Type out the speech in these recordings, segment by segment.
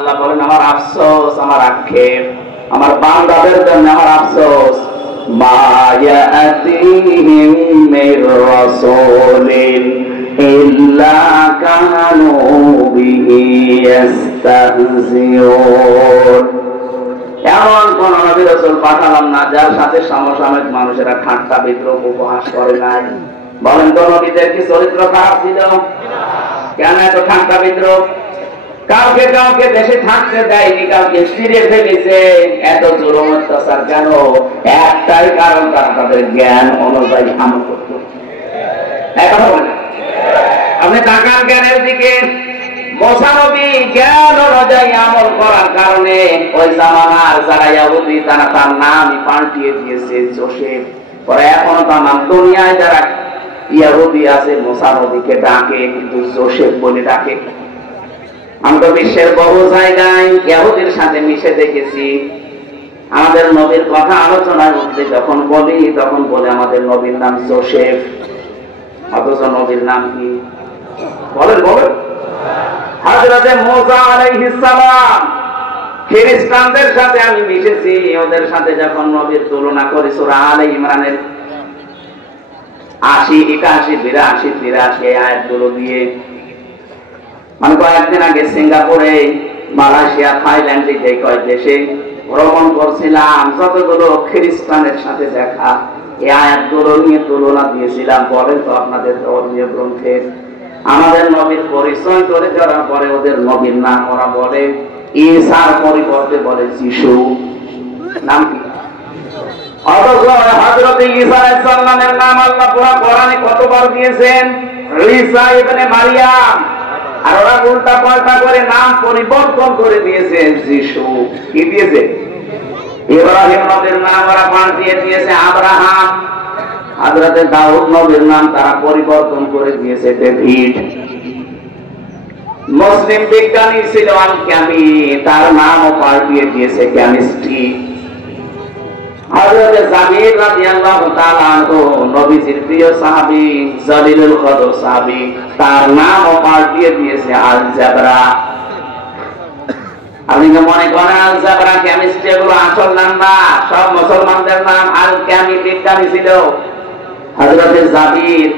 আল্লাহ বলেন আমার আফসোস, আমার আক্ষেপ, আমার বান্দাদের জন্য আমার আফসোস। মা ইয়াতিহিম মির রাসূলিন ইল্লা কানু বিহি ইস্তাহজিউন। এমন কোন নবী রাসূল পাঠালাম না যার সাথে সমসাময়িক মানুষেরা ঠাট্টা বিদ্রূপ উপহাস করে নাই। বলেন তো নবীদের কি চরিত্র খারাপ ছিল? কেন এত ঠাট্টা বিদ্রূপ? কাউকে কাউকে দেশে থাকতে দেয়নি, কাউকে ফিরে ফেলেছে। এত জুলুম অত্যাচার কেন? একটাই কারণ, তারা তাদের জ্ঞান অনুযায়ী আমল করত। আপনি তাকান জ্ঞানের দিকে। মুসা নবী জ্ঞান অনুযায়ী আমল করার কারণে ওই জামানার যারা ইহুদি তারা তার নামই পাল্টিয়ে দিয়েছে যোসেফ। পরে এখনো তার নাম দুনিয়ায় যারা ইহুদি আছে মুসা নবীকে ডাকে কিন্তু যোসেফ বলে ডাকে। আমি তো বিশ্বের বহু জায়গায় ইহুদির সাথে মিশে দেখেছি। আমাদের নবীর কথা আলোচনার মধ্যে যখন বলি তখন বলে আমাদের নবীর নাম যোসেফ, অথচ নবীর নাম কি? বলেন বলেন। হযরতে মুসা আলাইহিস সালাম খ্রিস্টানদের সাথে আমি মিশেছি। ওদের সাথে যখন নবীর তুলনা করি সূরা আলে ইমরানের ৮০, ৮১, ৮২, ৮৩ আয়াতগুলো দিয়ে, মানে কয়েকদিন আগে সিঙ্গাপুরে, মালয়েশিয়া, থাইল্যান্ডে যে কয়েক দেশে ভ্রমণ করছিলাম, যতগুলো খ্রিস্টানের সাথে দেখা, এই আয়াতগুলো নিয়ে তুলনা দিয়েছিলাম। বলেন তো আপনাদের ধর্মীয় গ্রন্থের আমাদের নবীর পরিচয় করে যারা পরে ওদের নবীর নাম ওরা বলে ঈসার পরিবর্তে বলে যিশু। নাম কি? অথচ হযরত ঈসা আলাইহিস সালামের নাম আল্লাহ পুরো কোরআনে কতবার দিয়েছেন? ঈসা ইবনে মারিয়াম। আর ওরা উল্টা পাল্টা করে নাম পরিবর্তন করে দিয়েছে যিশু। কি দিয়েছে? ইব্রাহিম নবীর নাম ওরা পাল্টিয়ে দিয়েছে আব্রাহাম। হযরত দাউদ নবীর নাম তারা পরিবর্তন করে দিয়েছে ডেভিড। মুসলিম বিজ্ঞানী ছিল আল-কামি, তার নামও পাল্টিয়ে দিয়েছে কেমিস্ট্রি। হযরত জাবির রাদিয়াল্লাহু তাআলা আনহু নবীজির প্রিয় সাহাবী, জলিলুল কদর সাহাবী, তার নামও পাল্টিয়ে দিয়েছে আল-জাবরা। আপনি কি মনে করেন আল-জাবরা কেমিস্ট্রি এগুলো আসল নাম না? সব মুসলমানদের নাম। আল-কামি বিজ্ঞানী ছিল হযরত জাবির,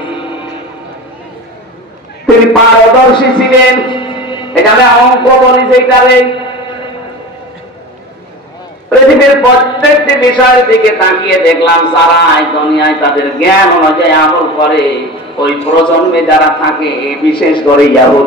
তিনি পারদর্শী ছিলেন। এখানে অঙ্ক বলি যেটারে পৃথিবীর প্রত্যেকটি বিষয়ের দিকে তাকিয়ে দেখলাম যারা দুনিয়ায় তাদের জ্ঞান অনুযায়ী আমল করে ওই প্রজন্মে যারা থাকে বিশেষ করে ইহুদি